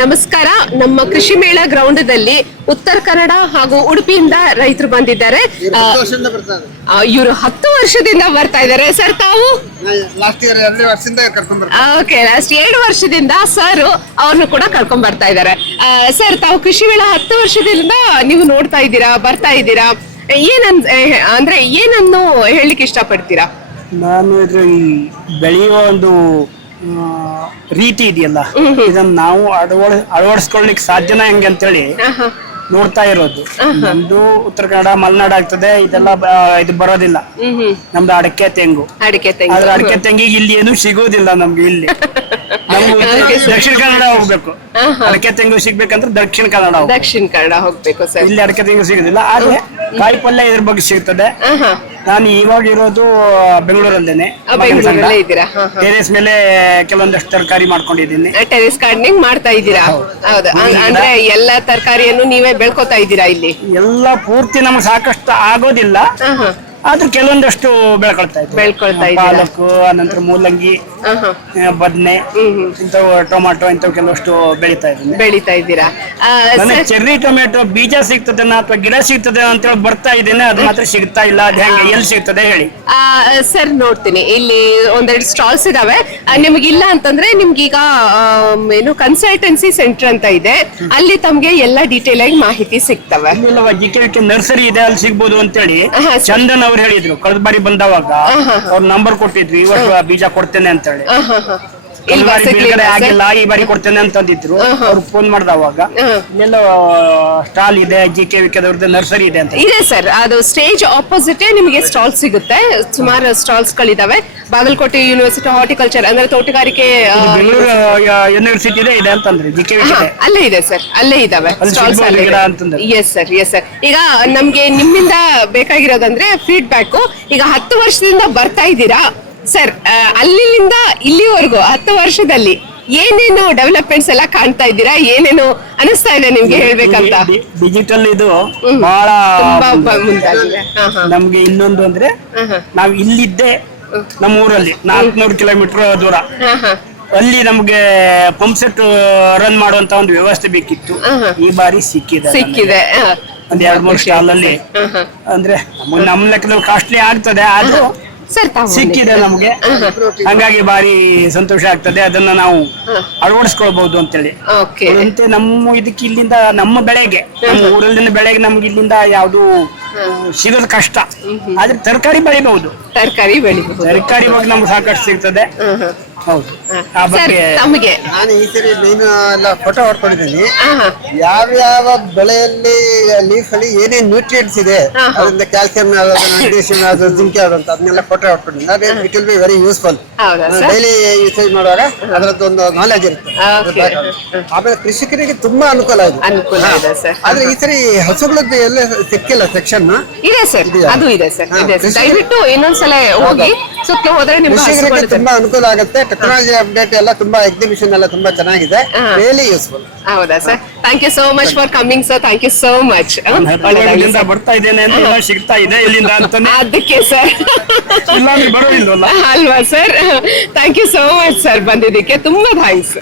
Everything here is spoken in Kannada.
ನಮಸ್ಕಾರ. ನಮ್ಮ ಕೃಷಿ ಮೇಳ ಗ್ರೌಂಡ್ದಲ್ಲಿ ಉತ್ತರ ಕನ್ನಡ ಹಾಗೂ ಉಡುಪಿಯಿಂದ ರೈತರು ಬಂದಿದ್ದಾರೆ. ಇವರು 10 ವರ್ಷದಿಂದ ಬರ್ತಾ ಇದ್ದಾರೆ. ಸರ್, ತಾವು ಲಾಸ್ಟ್ ಇಯರ್ 2 ವರ್ಷದಿಂದ ಓಕೆ, ಲಾಸ್ಟ್ 2 ವರ್ಷದಿಂದ ಸರ್ ಅವ್ರನ್ನು ಕೂಡ ಕರ್ಕೊಂಡ್ ಬರ್ತಾ ಇದ್ದಾರೆ. ಸರ್, ತಾವು ಕೃಷಿ ಮೇಳ 10 ವರ್ಷದಿಂದ ನೀವು ನೋಡ್ತಾ ಇದ್ದೀರಾ, ಬರ್ತಾ ಇದ್ದೀರಾ, ಅಂದ್ರೆ ಏನನ್ನು ಹೇಳಲಿಕ್ಕೆ ಇಷ್ಟಪಡ್ತೀರಾ? ನಾನು ಈ ಬೆಳೆಯುವ ಒಂದು ರೀತಿ ಇದೆಯಲ್ಲ, ಇದನ್ನ ನಾವು ಅಳವಡಿಸ್ಕೊಳ್ಲಿಕ್ಕೆ ಸಾಧ್ಯನಾ ಹೆಂಗೆ ಅಂತೇಳಿ ನೋಡ್ತಾ ಇರೋದು. ನಮ್ದು ಉತ್ತರ ಕನ್ನಡ ಮಲೆನಾಡು ಆಗ್ತದೆ, ಇದೆಲ್ಲ ಇದು ಬರೋದಿಲ್ಲ. ನಮ್ದು ಅಡಕೆ ತೆಂಗು. ಆದ್ರೆ ಅಡಕೆ ತೆಂಗಿಗೆ ಇಲ್ಲಿ ಏನು ಸಿಗೋದಿಲ್ಲ ನಮ್ಗೆ. ಇಲ್ಲಿ ನಮ್ಗೆ ದಕ್ಷಿಣ ಕನ್ನಡ ಹೋಗ್ಬೇಕು. ಅಡಕೆ ತೆಂಗು ಸಿಗ್ಬೇಕಂದ್ರೆ ದಕ್ಷಿಣ ಕನ್ನಡ ಹೋಗ್ಬೇಕು ಸರ್. ಇಲ್ಲಿ ಅಡಕೆ ತೆಂಗು ಸಿಗೋದಿಲ್ಲ. ಆದ್ರೆ ಕಾಯಿ ಪಲ್ಯ ಇದ್ರ ಬಗ್ಗೆ ಸಿಗ್ತದೆ. ನಾನು ಇವಾಗ ಇರೋದು ಬೆಂಗಳೂರಲ್ಲೇನೆ. ಟೆರೇಸ್ ಮೇಲೆ ಕೆಲವೊಂದಷ್ಟು ತರಕಾರಿ ಮಾಡ್ಕೊಂಡಿದ್ದೀನಿ. ಟೆರೇಸ್ ಗಾರ್ಡನಿಂಗ್ ಮಾಡ್ತಾ ಇದ್ದೀರಾ? ಹೌದು. ಅಂದ್ರೆ ಎಲ್ಲ ತರಕಾರಿಯನ್ನು ನೀವೇ ಬೆಳ್ಕೊತಾ ಇದ್ದೀರಾ? ಇಲ್ಲಿ ಎಲ್ಲ ಪೂರ್ತಿ ನಮ್ಗೆ ಸಾಕಷ್ಟು ಆಗೋದಿಲ್ಲ, ಆದ್ರೂ ಕೆಲವೊಂದಷ್ಟು ಬೆಳ್ಕೊಳ್ತಾ ಇದ್ದೀವಿ. ಪಾಲಕ್, ಅನಂತರ ಮೂಲಂಗಿ, ಬದನೆ, ಇಂಥವು ಟೊಮಾಟೊ, ಇಂಥವು ಕೆಲವಷ್ಟು ಬೆಳೀತಾ ಇದ್ದೀರಾ? ನನಗೆ ಚೆರ್ರಿ ಟೊಮೆಟೊ ಬೀಜ ಸಿಗ್ತದೆ ಅಥವಾ ಗಿಡ ಸಿಗ್ತದೆ ಅಂತ ಹೇಳಿ ಬರ್ತಾ ಇದ್ದೇನೆ. ಅದು ಮಾತ್ರ ಸಿಗ್ತಾ ಇಲ್ಲ. ಅದು ಹೆಂಗೆ, ಎಲ್ಲಿ ಸಿಗ್ತದೆ ಹೇಳಿ? ಸರ್, ನೋಡ್ತೀನಿ. ಇಲ್ಲಿ ಒಂದೆರಡು ಸ್ಟಾಲ್ಸ್ ಇದಾವೆ. ನಿಮ್ಗಿಲ್ಲ ಅಂತಂದ್ರೆ ನಿಮ್ಗೀಗ ಏನು ಕನ್ಸಲ್ಟೆನ್ಸಿ ಸೆಂಟರ್ ಅಂತ ಇದೆ, ಅಲ್ಲಿ ತಮ್ಗೆ ಎಲ್ಲ ಡೀಟೇಲ್ ಆಗಿ ಮಾಹಿತಿ ಸಿಗ್ತವೆ. ನರ್ಸರಿ ಇದೆ, ಅಲ್ಲಿ ಸಿಗ್ಬೋದು ಅಂತೇಳಿ ಚಂದನ್ ಅವ್ರು ಹೇಳಿದ್ರು. ಕಳೆದ ಬಾರಿ ಬಂದವಾಗ ಅವ್ರ ನಂಬರ್ ಕೊಟ್ಟಿದ್ರು, ಈ ವರ್ಷ ಬೀಜ ಕೊಡ್ತೇನೆ ಅಂತ ಹೇಳಿ. ಆಗಿಲ್ಲ, ಈ ಬಾರಿ ಕೊಡ್ತೇನೆ ಅಂತಂದಿದ್ರು. ಅವ್ರು ಫೋನ್ ಮಾಡ್ದವಾಗ ಇಲ್ಲೆಲ್ಲ ಸ್ಟಾಲ್ ಇದೆ, GK ವಿಕೆದವ್ರದ್ದು ನರ್ಸರಿ ಇದೆ ಅಂತ ಇದೆ ಸರ್. ಅದು ಸ್ಟೇಜ್ ಆಪೋಸಿಟ್ ನಿಮಗೆ ಸ್ಟಾಲ್ ಸಿಗುತ್ತೆ. ಸುಮಾರು ಸ್ಟಾಲ್ಸ್ ಗಳಿದಾವೆ. ಬಾಗಲಕೋಟೆ ಯೂನಿವರ್ಸಿಟಿ ಹಾರ್ಟಿಕಲ್ಚರ್ ಅಂದ್ರೆ ತೋಟಗಾರಿಕೆ, ಬೆಂಗಳೂರು ಯೂನಿವರ್ಸಿಟಿ ಇದೆ ಅಂತಂದ್ರೆ GK ಅಲ್ಲೇ ಇದೆ ಸರ್. ಅಲ್ಲೇ ಇದಾವೆ stalls. Yes sir, yes sir. ಈಗ ನಮ್ಗೆ ನಿಮ್ಮಿಂದ ಬೇಕಾಗಿರೋದಂದ್ರೆ ಫೀಡ್ಬ್ಯಾಕ್. ಈಗ 10 ವರ್ಷದಿಂದ ಬರ್ತಾ ಇದ್ದೀರಾ ಸರ್, ಅಲ್ಲಿಂದ ಇಲ್ಲಿವರೆಗೂ 10 ವರ್ಷದಲ್ಲಿ ಏನೇನು ಡೆವಲಪ್ಮೆಂಟ್ಸ್ ಎಲ್ಲ ಕಾಣ್ತಾ ಇದ್ದೀರಾ? ಏನೇನು ಅನಿಸ್ತಾ ಇದೆ ನಿಮ್ಗೆ ಹೇಳ್ಬೇಕಂತ? ಡಿಜಿಟಲ್ ಇದು ಬಹಳ ಮುಂದಾಗಿದೆ. ನಮ್ಗೆ ಇನ್ನೊಂದು ಅಂದ್ರೆ, ನಾವ್ ಇಲ್ಲಿದ್ದೆ ನಮ್ಮ ಊರಲ್ಲಿ 400 ಕಿಲೋಮೀಟರ್ ದೂರ. ಅಲ್ಲಿ ನಮ್ಗೆ ಪಂಪ್ ಸೆಟ್ ರನ್ ಮಾಡುವಂತ ಒಂದು ವ್ಯವಸ್ಥೆ ಬೇಕಿತ್ತು. ಈ ಬಾರಿ ಸಿಕ್ಕಿದೆ. ಒಂದ್ 2-3 ಸ್ಟಾಲ್ ಅಲ್ಲಿ. ಅಂದ್ರೆ ನಮ್ಮ ಲೆಕ್ಕದಲ್ಲಿ ಕಾಸ್ಟ್ಲಿ ಆಗ್ತದೆ, ಆದ್ರೂ ಸಿಕ್ಕಿದೆ ನಮ್ಗೆ. ಹಂಗಾಗಿ ಬಾರಿ ಸಂತೋಷ ಆಗ್ತದೆ. ಅದನ್ನ ನಾವು ಅಳವಡಿಸ್ಕೊಳ್ಬಹುದು ಅಂತೇಳಿ. ಮತ್ತೆ ನಮ್ಮ ಇದಕ್ಕೆ ಇಲ್ಲಿಂದ ನಮ್ಮ ಬೆಳೆಗೆ, ನಮ್ಮ ಊರಲ್ಲಿನ ಬೆಳೆಗೆ ನಮ್ಗೆ ಇಲ್ಲಿಂದ ಯಾವ್ದು ಸಿಗೋದು ಕಷ್ಟ. ಆದ್ರೆ ತರಕಾರಿ ಬೆಳಿಬಹುದು. ತರಕಾರಿ ಬಗ್ಗೆ ನಮ್ಗೆ ಸಾಕಷ್ಟು ಸಿಗ್ತದೆ. ಹೌದು. ನಾನು ಈ ಸರಿ ಮೀನು ಎಲ್ಲ ಫೋಟೋ ಹೊಡ್ಕೊಂಡಿದ್ದೀನಿ. ಯಾವ ಬೆಳೆಯಲ್ಲಿ ಲೀಫ್ ಅಲ್ಲಿ ಏನೇನ್ ನ್ಯೂಟ್ರಿಯೆಂಟ್ಸ್ ಇದೆ, ಅದರಿಂದ ಕ್ಯಾಲ್ಸಿಯಂ ಯಾವ್ದು, ಮೆಗ್ನೀಷಿಯಂ ಯಾವ್ದು, ಜಿಂಕ್ ಯಾವ್ದು ಅಂತ ಅದನ್ನೆಲ್ಲ ಫೋಟೋ ಹೊಡ್ಕೊಂಡಿದ್ದೀನಿ. It will be very useful. Daily usage ಮಾಡುವಾಗ ಅದರದ್ದು ಒಂದು ನಾಲೆಜ್ ಇರುತ್ತೆ. ಆಮೇಲೆ ಕೃಷಿಕರಿಗೆ ತುಂಬಾ ಅನುಕೂಲ ಇದೆ. ಆದ್ರೆ ಈ ಸರಿ ಹಸುಗಳದ್ದು ಎಲ್ಲ ಸಿಕ್ಕಿಲ್ಲ ಸೆಕ್ಷನ್. ಇದೆ ಸರ್, ಅದು ಇದೆ ಸರ್. ದಯವಿಟ್ಟು ಇನ್ನೊಂದ್ಸಲ ಹೋಗಿ ಸುತ್ತ ಹೋದ್ರೆ ಕೃಷಿಕರಿಗೆ ತುಂಬಾ ಅನುಕೂಲ ಆಗುತ್ತೆ. ಟೆಕ್ನಾಲಜಿ ಅಪ್ಡೇಟ್ ಎಲ್ಲ ತುಂಬಾ, ಎಕ್ಸಿಬಿಷನ್ ಎಲ್ಲ ತುಂಬಾ ಚೆನ್ನಾಗಿದೆ. Really useful. ಹೌದಾ sir? Thank you so much for coming sir. Thank you so much. ಬರ್ತಾ ಇದ್ದೇನೆ ಅಂತ ಸಿಗ್ತಾ ಇದೆ ಇಲ್ಲಿಂದ ಅಂತಾನೆ. ಅದಕ್ಕೆ ಸರ್ ಬರೋದಿಲ್ವಲ್ಲ ಅಲ್ವಾ sir? Thank you so much sir, ಬಂದಿದ್ದಕ್ಕೆ ತುಂಬಾ ಥ್ಯಾಂಕ್ಸ್.